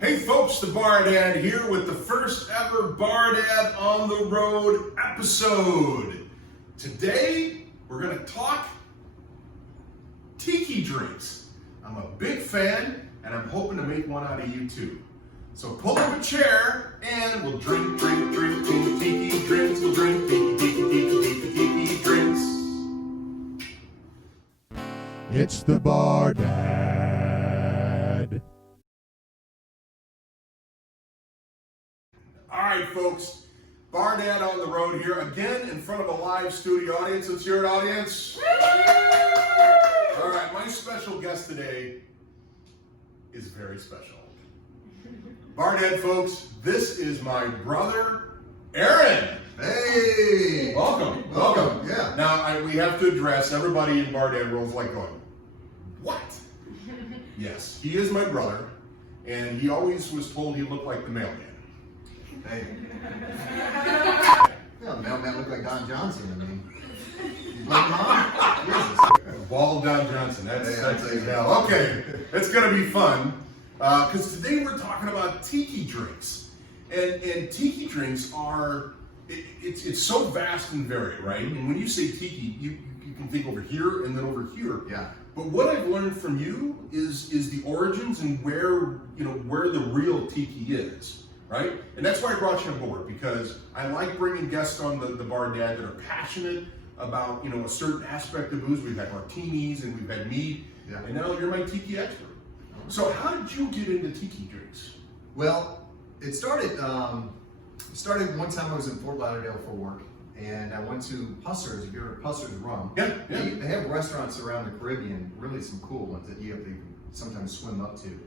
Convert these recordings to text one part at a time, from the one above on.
Hey folks, the Bar Dad here with the first ever Bar Dad on the Road episode. Today, we're gonna talk Tiki Drinks. I'm a big fan, and I'm hoping to make one out of you too. So pull up a chair, and we'll drink Tiki Drinks. We'll drink Tiki Drinks. It's the Bar Dad. All right, folks, Bar Dad on the road here again in front of a live studio audience. Let's hear it, audience. All right, my special guest today is very special. Bar Dad, folks, this is my brother, Aaron. Hey! Welcome. Yeah. Now, we have to address everybody in Bar Dad world's like going, what? Yes, he is my brother, and he always was told he looked like the mailman. Hey. Yeah, the mailman looked like Don Johnson. I mean, you blame Mom? Jesus. Bald Don Johnson. That's it. Okay, it's gonna be fun because today we're talking about Tiki Drinks, and Tiki Drinks are it's so vast and varied, right? And when you say Tiki, you can think over here and then over here. Yeah. But what I've learned from you is the origins and where the real Tiki is. Right? And that's why I brought you on board, because I like bringing guests on the Bar Dad that are passionate about, a certain aspect of booze. We've had martinis and we've had mead, and now you're my Tiki expert. So how did you get into Tiki Drinks? Well, it started one time I was in Fort Lauderdale for work, and I went to Pusser's. If you're at Pusser's Rum, Yeah. They have restaurants around the Caribbean, really some cool ones that you have to sometimes swim up to.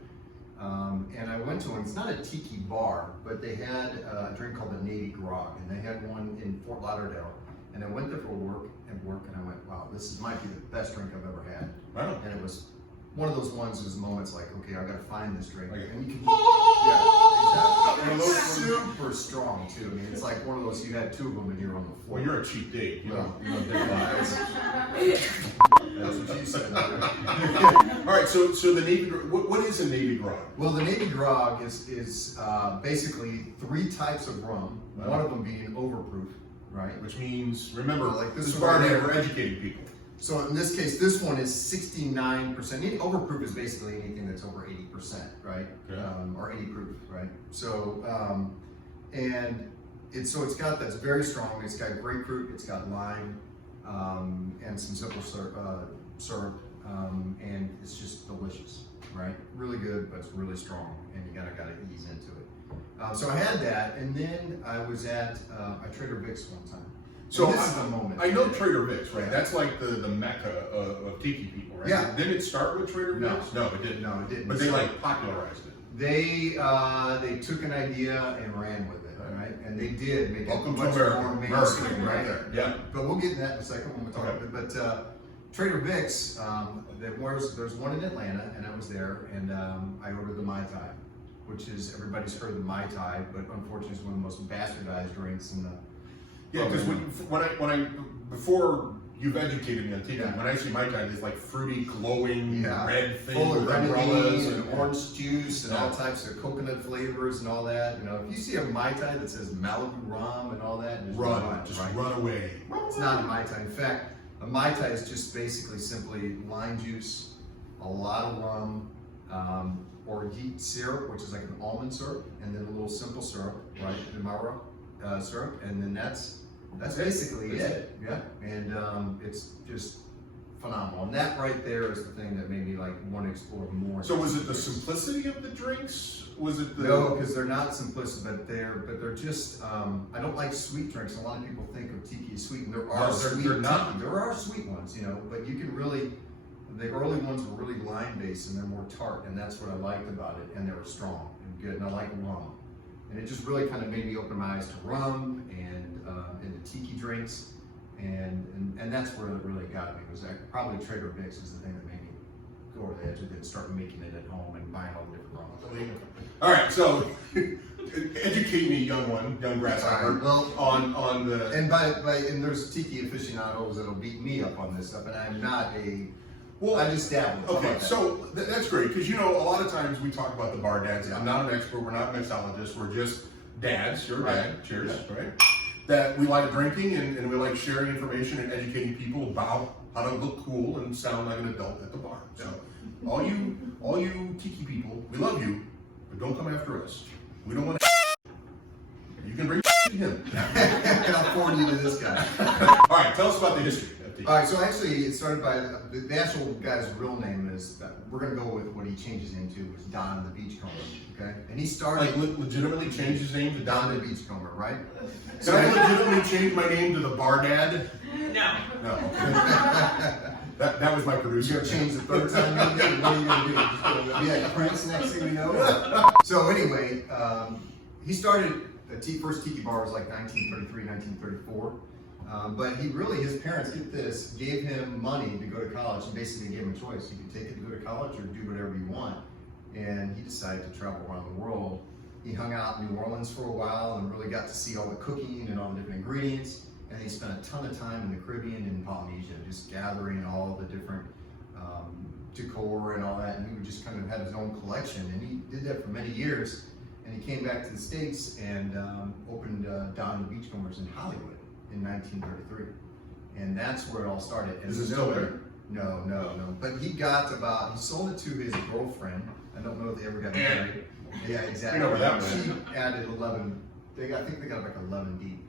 And I went to one. It's not a tiki bar, but they had a drink called the Navy Grog, and they had one in Fort Lauderdale. And I went there for work, and I went, wow, this might be the best drink I've ever had. Wow. And it was one of those ones, those moments like, okay, I got to find this drink. Okay. And you can, yeah, exactly. And those super strong too. I mean, it's like one of those, you had two of them and you're on the floor. Well, you're a cheap date. You Well, don't take lives. That's what she said. All right, so the Navy Grog, what is a Navy Grog? Well, the Navy Grog is basically three types of rum, one of them being overproof, right? Which means, remember, Like this this one Bar right Dad, here. we're educating people. So in this case, this one is 69%. Overproof is basically anything that's over 80%, right? Okay. Or 80 proof, right? So, and it's got, that's very strong. It's got grapefruit, it's got lime, and some simple syrup, and it's just delicious, right? Really good, but it's really strong, and you gotta ease into it. So I had that, and then I was at a Trader Vic's one time. So this is the moment. I know Trader Vic's, right? Yeah. That's like the mecca of Tiki people, right? Yeah. Didn't it start with Trader No. Vic's? No, it didn't. No, it didn't. But they like popularized it. They took an idea and ran with it, right? And they did make Welcome it to much America. more mainstream, America, right? there. Yeah. But we'll get into that in a second when we talk Okay. about it. But Trader Vic's, there's one in Atlanta, and I was there, and I ordered the Mai Tai, which is, everybody's heard of the Mai Tai, but unfortunately it's one of the most bastardized drinks in the. Yeah, because before you've educated me on Tiki, Yeah. when I see Mai Tai, it's like fruity, glowing, red thing full of with umbrellas grenadine and orange juice and all Yeah. types of coconut flavors and all that. If you see a Mai Tai that says Malibu rum and all that, just run away. It's not a Mai Tai. In fact, a Mai Tai is just basically simply lime juice, a lot of rum, or yeast syrup, which is like an almond syrup, and then a little simple syrup, right, the Mara syrup, and then that's basically it. Yeah, and it's just phenomenal. And that right there is the thing that made me like want to explore more. So was it the simplicity of the drinks? Was it the No, because they're not simplistic, but they're just. I don't like sweet drinks. A lot of people think of Tiki as sweet, and there are sweet. they're not. Tiki. There are sweet ones, but you can really. The early ones were really lime based, and they're more tart, and that's what I liked about it. And they were strong and good, and I like rum, and it just really kind of made me open my eyes to rum and into Tiki drinks, and that's where it really got me. Was probably Trader Vic's is the thing that made me go over the edge of it and start making it at home and buying all the different rum. All right, so educate me, young grasshopper, Well, on the. and and there's Tiki aficionados that'll beat me up on this stuff, and I'm not a Well, I just dabbled. Okay, so that's great, because a lot of times we talk about the bar dads. Yeah. I'm not an expert, we're not mixologists, we're just dads, you're a Right. dad, cheers, Yeah. right? That we like drinking and we like sharing information and educating people about how to look cool and sound like an adult at the bar. So all you tiki people, we love you, but don't come after us. We don't want to. You can bring to him. And I'll forward you to this guy. All right, tell us about the history of tiki. All right, so actually it started by, the actual guy's real name is, we're going to go with what he changed his name to, was Don the Beachcomber, okay? And he started... Like legitimately change his name to Don Don. the Beachcomber, right? Can I legitimately change my name to the bar dad? No. No. That was my You're producer. gonna change the third time, maybe? What are you gonna do? Just go, yeah, Prince next thing we know? So anyway, he started, the first tiki bar was like 1933, 1934. But his parents, get this, gave him money to go to college and basically gave him a choice. You could take it to go to college or do whatever you want. And he decided to travel around the world. He hung out in New Orleans for a while and really got to see all the cooking and all the different ingredients. And he spent a ton of time in the Caribbean and Polynesia, just gathering all the different decor and all that. And he would just kind of have his own collection. And he did that for many years. And he came back to the States and opened Don the Beachcombers in Hollywood in 1933. And that's where it all started. And Is it still there? No. But he sold it to his girlfriend. I don't know if they ever got Yeah. married. Yeah, exactly. You know where that went. She added 11, I think they got like 11 deep.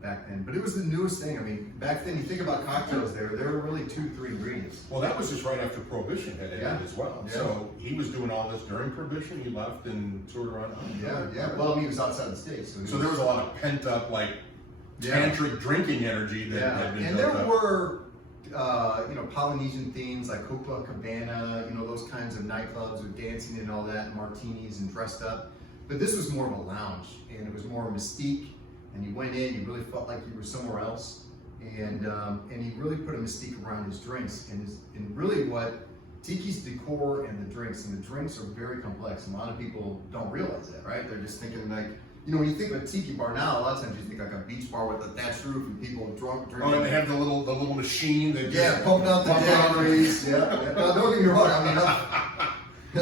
Back then, but it was the newest thing. I mean, back then, you think about cocktails there were really 2-3 ingredients. Well, that was just right after Prohibition had ended as well. Yeah. So he was doing all this during Prohibition. He left and sort of around. Yeah. Well, I mean, he was outside the States. So there was a lot of pent up, like, tantric drinking energy that had been and built there up. were, Polynesian themes like Copacabana, those kinds of nightclubs with dancing and all that, and martinis and dressed up. But this was more of a lounge, and it was more mystique. And you went in, you really felt like you were somewhere else. And he really put a mystique around his drinks. And really what Tiki's decor and the drinks are very complex. And a lot of people don't realize that, right? They're just thinking like, when you think of a tiki bar now, a lot of times you think like a beach bar with a thatched roof and people drinking. Oh, and they have the little machine that just pumping out the daiquiris. Yeah. Now, don't get me wrong. I mean,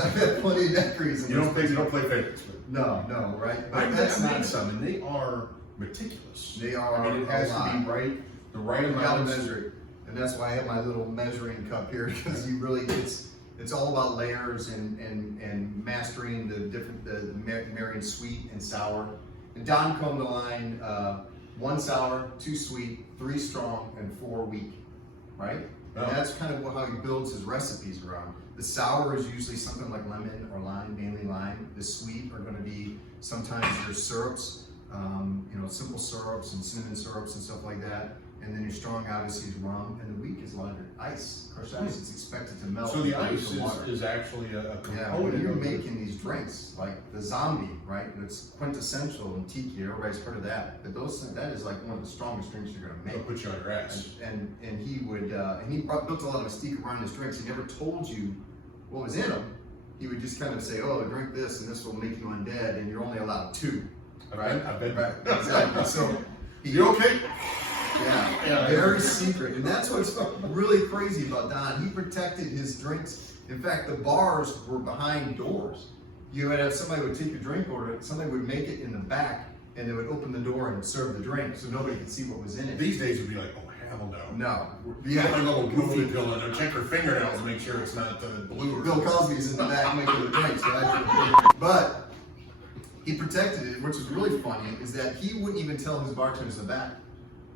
I've had plenty of daiquiris. You don't play favorites. No, right? But I've that's made not some, and they are meticulous. They are. I mean, it has to be right, the right You gotta amount. measure it, and that's why I have my little measuring cup here, because it's all about layers and mastering the marrying sweet and sour. And Don come to line 1 sour, 2 sweet, 3 strong, and 4 weak, right? Oh. And that's kind of how he builds his recipes around. The sour is usually something like lemon or lime, mainly lime. The sweet are going to be sometimes your syrups, simple syrups and cinnamon syrups and stuff like that. And then your strong obviously is rum, and the weak is lager, ice, crushed ice. It's expected to melt. So the and ice the water. is actually a component. Yeah, when you're of it. making these drinks, like the zombie, right? It's quintessential in tiki. Everybody's heard of that. But that is like one of the strongest drinks you're gonna It'll make. put you on your ass. And he would built a lot of mystique around his drinks. He never told you what was in them. He would just kind of say, "Oh, drink this, and this will make you undead, and you're only allowed 2." Right? I bet. Right. Exactly. So You okay? yeah, very secret. And that's what's really crazy about Don. He protected his drinks. In fact, the bars were behind doors. You would have somebody would take a drink order, somebody would make it in the back, and they would open the door and serve the drink so nobody could see what was in it. These days would be like, oh hell no. No. You got a little goofy pill in there. Check her fingernails, make sure it's not blue. Or Bill Cosby's in the back making the drinks, right? But he protected it, which is really funny, is that he wouldn't even tell his bartenders in the back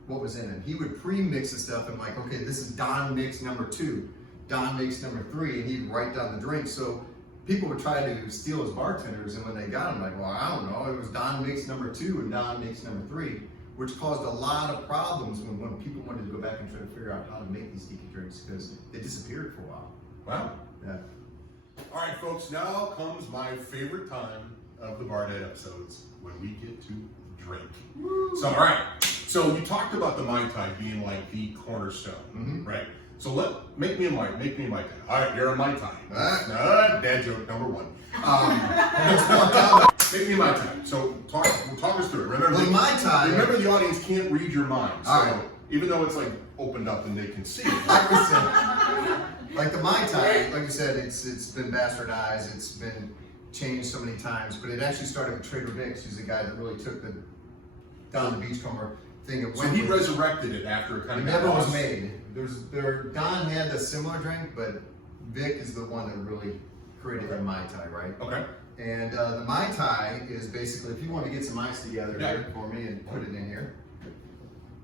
what was in it. He would pre-mix the stuff and like, okay, this is Don mix number 2, Don mix number 3, and he'd write down the drink. So people would try to steal his bartenders, and when they got him, like, well, I don't know, it was Don mix number 2 and Don mix number 3, which caused a lot of problems when people wanted to go back and try to figure out how to make these tiki drinks, because they disappeared for a while. Wow. Yeah. All right, folks, now comes my favorite time of the Bar Dad episodes, when we get to drink. Woo. So, all right. So you talked about the Mai Tai being like the cornerstone, right? So make me a Mai Tai. All right, you're a Mai Tai. Dad joke number 1. Make me Mai Tai. So talk us through it. Remember, Well, Mai Tai. Remember, the audience can't read your mind. So All right. even though it's like opened up and they can see it. Like we said, like the Mai Tai, like you said, it's been bastardized. It's been changed so many times, but it actually started with Trader Vic's. He's the guy that really took the down the beachcomber thing. So he resurrected it after it kind of never was made. Don had a similar drink, but Vic is the one that really created the Mai Tai, right? Okay. And the Mai Tai is basically, if you want to get some ice together here for me and put it in here.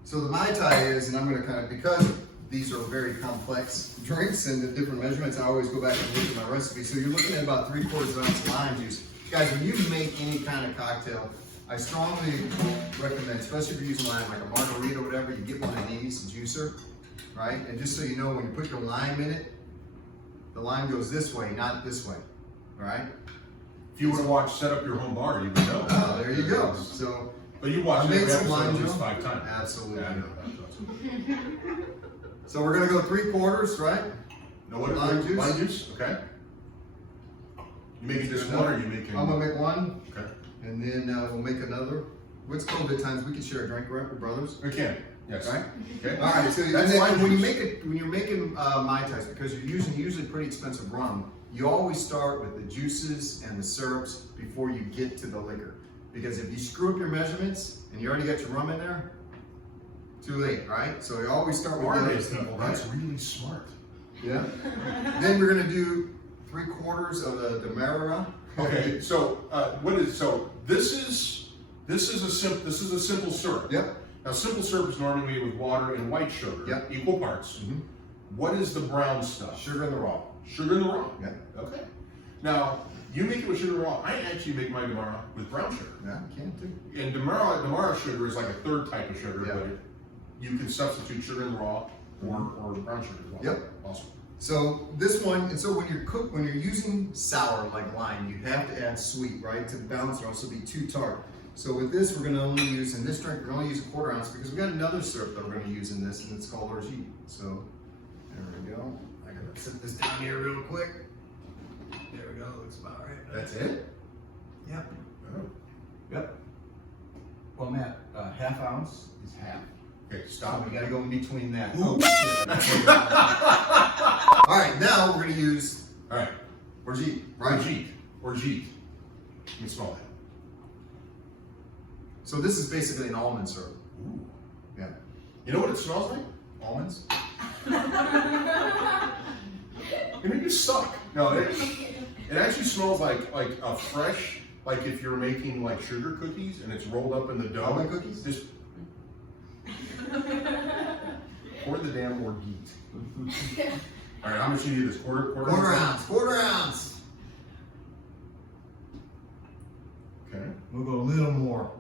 So the Mai Tai is, and I'm going to kind of, because these are very complex drinks and the different measurements, I always go back and look at my recipe. So you're looking at about 3/4 ounce lime juice. Guys, when you make any kind of cocktail, I strongly recommend, especially if you're using lime, like a margarita or whatever, you get one of these, a juicer, right? And just so you know, when you put your lime in it, the lime goes this way, not this way, all right? If you would have watched Set Up Your Home Bar, you would know. Oh, there you go. So, but you watched I made every some episode lime at least juice. 5 times. Absolutely. Yeah, I know. That's awesome. So we're gonna go 3/4, right? No, what Lime juice? Lime juice, okay. You making just one or you making? I'm gonna make one, Okay. and then we'll make another. What's COVID times? We can share a drink, right, with brothers, We can. Yes. right? Okay. All right. So and That's then lime when juice. you're making Mai Tais, because you're using usually pretty expensive rum, you always start with the juices and the syrups before you get to the liquor. Because if you screw up your measurements and you already got your rum in there, too late, right? So you always start with the other Barmaid stuff, people, right? that's really smart. Yeah. Then we're gonna do 3/4 of the Demerara. Okay. So this is a simple syrup. Yep. Now simple syrup is normally made with water and white sugar. Yep. Equal parts. Mhm. What is the brown stuff? Sugar in the raw. Sugar in the raw. Yeah. Okay. Now you make it with sugar raw. I actually make my Demerara with brown sugar. Yeah, you can too. And Demerara sugar is like a third type of sugar, Yeah. but you can substitute sugar in the raw or brown sugar as well. Yep. Awesome. So this one, and so when you're using sour like lime, you have to add sweet, right, to balance it, or else it'll be too tart. So with this, we're gonna only use, in this drink, we're gonna only use 1/4 ounce because we got another syrup that we're gonna use in this, and it's called Aged. So there we go. I gotta set this down here real quick. There we go, looks about right. That's it? Yep. Oh. Yep. Well, Matt, 1/2 ounce is half. Okay, So stop. we gotta go in between that. Ooh. All right, now we're gonna use All right. Aged, right? Orgeat. Let me smell that. So this is basically an almond syrup. Ooh. Yeah. You know what it smells like? Almonds? You mean you suck. No, it actually smells like a fresh, like if you're making like sugar cookies and it's rolled up in the dough. Almond cookies? Just pour the damn Orgeat. All right, how much do you need this? Quarter ounce? 1/4 ounce. Okay. We'll go a little more.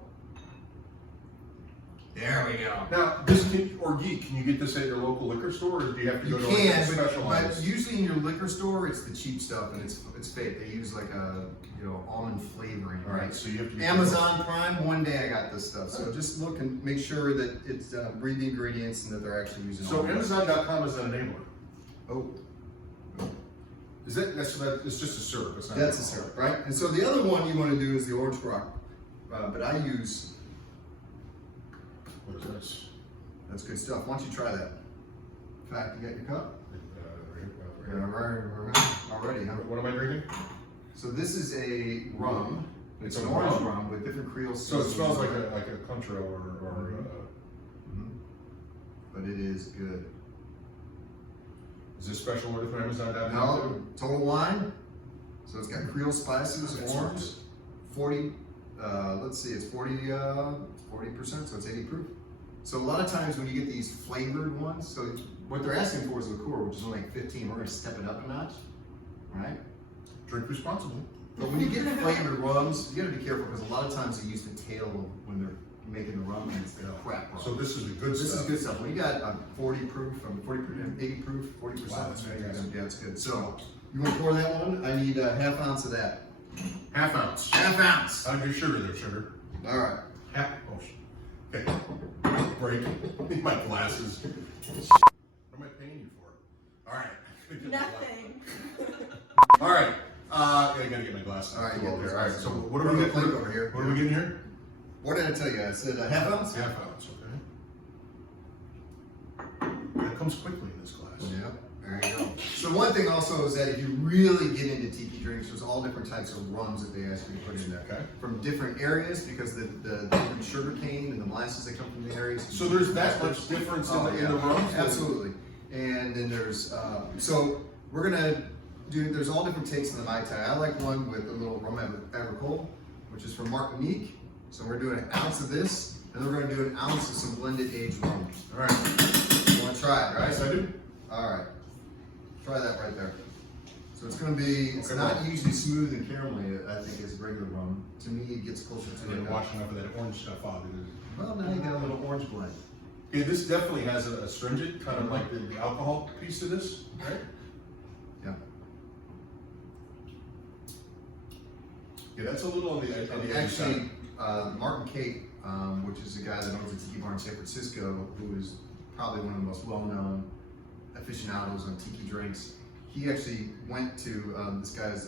There we go. Now, this Orgeat, can you get this at your local liquor store, or do you have to You go to like a can, but specialized? usually in your liquor store, it's the cheap stuff and it's fake. They use like a almond flavoring, All right, so you have to be Amazon Prime, one day I got this stuff. So just look and make sure that it's read the ingredients and that they're actually using So almonds. Amazon.com is an enabler. Oh, Is it's just a syrup? It's not that's a alcohol. syrup, right? And so the other one you want to do is the orange rock, but I use, What is this? that's good stuff. Why don't you try that? In fact, you got your cup? Already, huh? What am I drinking? So this is a rum. It's It's an a orange rum? rum with different Creole So it seasonings. smells like a Cointreau or Mhm. But it is good. is this special order from Amazon.com? No, total wine. So it's got Creole spices, That's orange, good. 40. Let's see, it's 40%, so it's 80 proof. So a lot of times when you get these flavored ones, so what they're asking for is liqueur, which is only like 15. We're going to step it up a notch, right? Drink responsibly. But when you get flavored rums, you got to be careful because a lot of times they use the tail when they're making the rum and it's the crap rum. So this is a good This stuff. is good stuff. When you got 40 proof, 40 proof, 80 proof, 40%. Wow, that's fantastic. Yeah, it's good. So you want to pour that one? I need a 1/2 ounce of that. 1/2 ounce. 1/2 ounce. How's your sugar there, sugar? All right. Half. Oh, okay. Break. Need my glasses. What am I paying you for? All right. Nothing. All right. I gotta get my glasses. All right, Go get over those there. All right, glasses. so what Put are we the plate getting over here. What are we getting here? What did I tell you? I said a half ounce? Half ounce, okay. That comes quickly in this glass. Yep, there you go. So one thing also is that if you really get into tiki drinks, there's all different types of rums that they ask you to put in there. Okay. From different areas, because the different sugar cane and the molasses that come from the areas. So there's that much difference in the rums? Absolutely. And then there's, so we're gonna do, there's all different takes in the Mai Tai. I like one with a little rum agricole, which is from Martinique. So we're doing an ounce of this, and then we're gonna do an ounce of some blended aged rum. All right. You wanna try it, right? Yes, I do. All right. Try that right there. So it's gonna be, it's Okay, not well. usually smooth and caramelly, I think, as regular rum. To me, it gets closer I to didn't like wash enough of that orange stuff off. well, now you got a little orange blend. Okay, this definitely has a astringent, kind of like the alcohol piece to this, right? Yeah. Yeah, that's a little on the edge. Actually, Martin Kate, which is the guy that owns the Tiki Bar in San Francisco, who is probably one of the most well-known aficionados on Tiki Drinks. He actually went to this guy's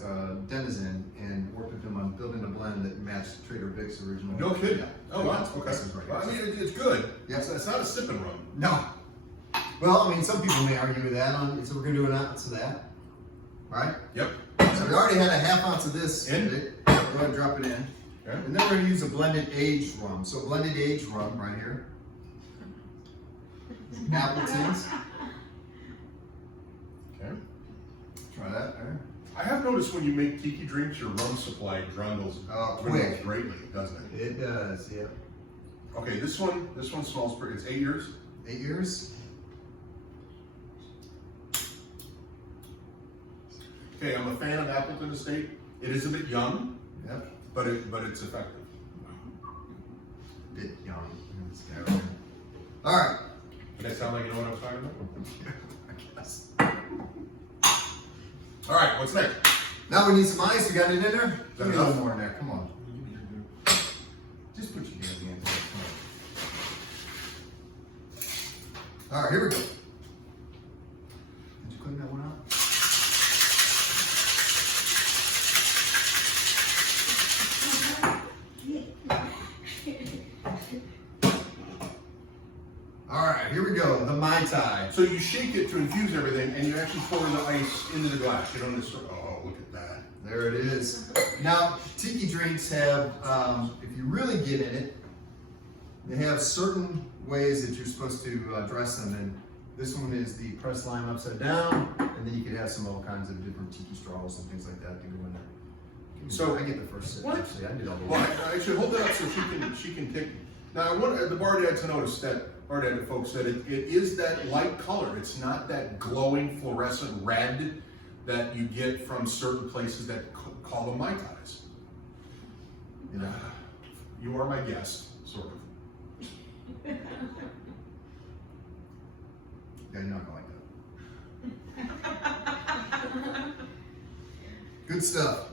Denizen and worked with him on building a blend that matched Trader Vic's original. No kidding. Yeah. Oh, wow. That's what Okay. this is right Well, I here. mean, it's good. Yeah. It's not a sipping rum. No. Well, I mean, some people may argue with that. So we're going to do an ounce of that, right? Yep. So we already had a half ounce of this In? it. Go ahead and drop it in. Okay. And then we're going to use a blended aged rum. So blended aged rum right here. Appletons. Okay. Try that there. I have noticed when you make tiki drinks, your rum supply dwindles Quick. greatly, doesn't it? It does, yeah. Okay, this one smells pretty. It's 8 years. 8 years. Okay, I'm a fan of Appleton Estate. It is a bit young, Yep. but it's effective. Bit young. All right. Did I sound like you know what I was talking about? I guess. All right, what's next? Now we need some ice. You got it in there? that Give me a little enough? more in there. Come on. Just put your hand in there. Come on. All right, here we go. Did you clean that one out? All right, here we go. The Mai Tai. So you shake it to infuse everything, and you actually pour the ice into the glass. You don't just oh, look at that. There it is. Now, tiki drinks have, if you really get in it, they have certain ways that you're supposed to dress them. And this one is the pressed lime upside down, and then you could have some all kinds of different tiki straws and things like that to go in there. So- I get the first sip. What? Actually, I did all the Well, work. I should hold that up so she can take. Now I want the bar dad to notice that bar dad folks that it is that light color. It's not that glowing fluorescent red that you get from certain places that call them Mai Tais. You know? You are my guest, sort of. Yeah, you're not going like that. Good stuff.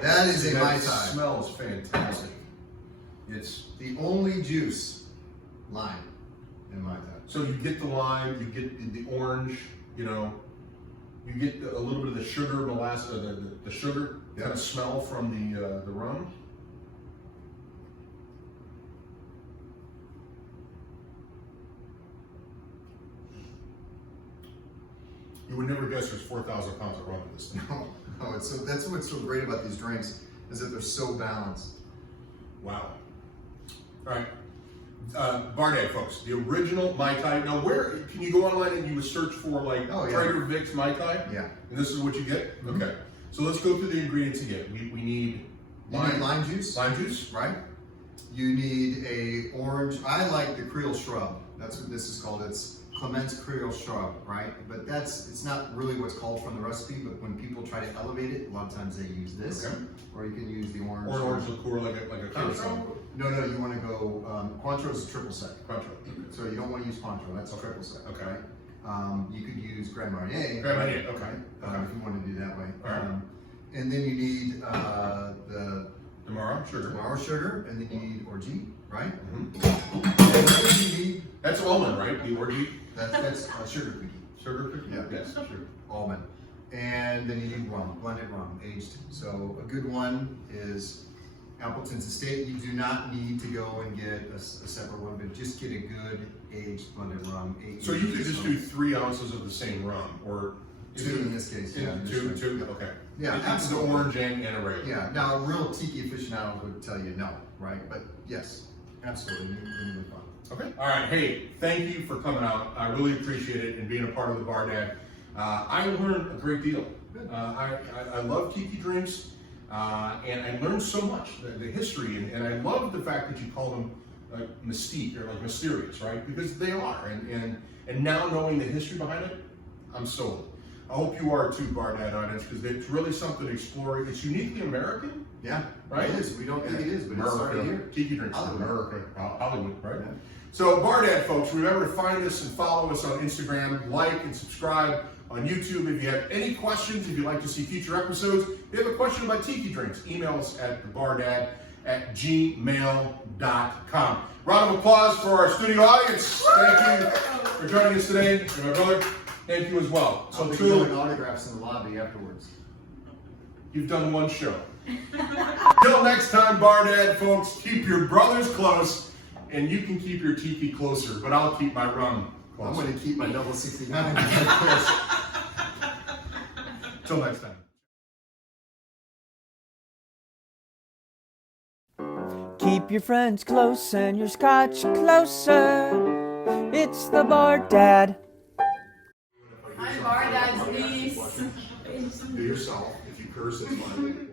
That is a Mai That Tai. smells fantastic. It's The only juice, lime, in Mai Tai. so you get the lime, you get the orange, you know, you get a little bit of the sugar, molasses, the sugar kind of smell from the rum. You would never guess there's 4,000 pounds of rum in this thing. No, it's so, that's what's so great about these drinks, is that they're so balanced. Wow. All right. Bar Dad, folks, the original Mai Tai. Now, where can you go online and you would search for like Oh, yeah. Trader Vic's Mai Tai? Yeah. And this is what you get? Mhm. Okay. So let's go through the ingredients again. We need You need lime juice, lime juice. right? You need a orange, I like the Creole shrub. That's what this is called. It's Clement's Creole shrub, right? But it's not really what's called from the recipe, but when people try to elevate it, a lot of times they use this. Okay. Or you can use the orange. Or an orange liqueur like a Cointreau. No, you want to go, Cointreau is a triple sec. Cointreau. So you don't want to use Cointreau, that's a triple sec. Okay. Right? You could use Grand Marnier. Grand Marnier, okay. If you want to do that way. All right. And then you need the Tomorrow, sugar. Tomorrow sugar, and then you need orgeat, right? Mhm. And then you need, That's almond, right? The orgeat. that's sugar cookie. Sugar cookie? Yeah. Yes, sugar. Almond. And then you need rum, blended rum, aged. So a good one is Appleton's Estate. You do not need to go and get a separate one, but just get a good aged blended rum. So you could just do 3 ounces of the same rum, or 2 in this case. Yeah, two. Okay. Yeah, It's absolutely. the orange and a regular. Yeah. Now, a real tiki aficionado would tell you no, right? But yes, absolutely, really fun. Okay. All right. Hey, thank you for coming out. I really appreciate it and being a part of the Bar Dad. I learned a great deal. I love Tiki Drinks, and I learned so much, the history, and I love the fact that you call them mystique, or like mysterious, right? Because they are, and now knowing the history behind it, I'm sold. I hope you are too, Bar Dad audience, because it's really something to explore. It's uniquely American. Yeah, right? It is. We don't think it is, but it's already here. Tiki Drinks, Hollywood. America, Hollywood, right? Yeah. So, Bar Dad folks, remember to find us and follow us on Instagram, like and subscribe on YouTube. If you have any questions, if you'd like to see future episodes, if you have a question about Tiki Drinks, email us at thebardad@gmail.com. Round of applause for our studio audience. Thank you for joining us today. And my brother, thank you as well. I'll So, be truly, doing autographs in the lobby afterwards. you've done one show. Till next time, Bar Dad folks, keep your brothers close, and you can keep your tiki closer, but I'll keep my rum I'm closer. going to keep my double 69. Till next time. Keep your friends close and your scotch closer. It's the Bar Dad. I'm Bar Dad's niece. Do yourself. If you curse, it's fine.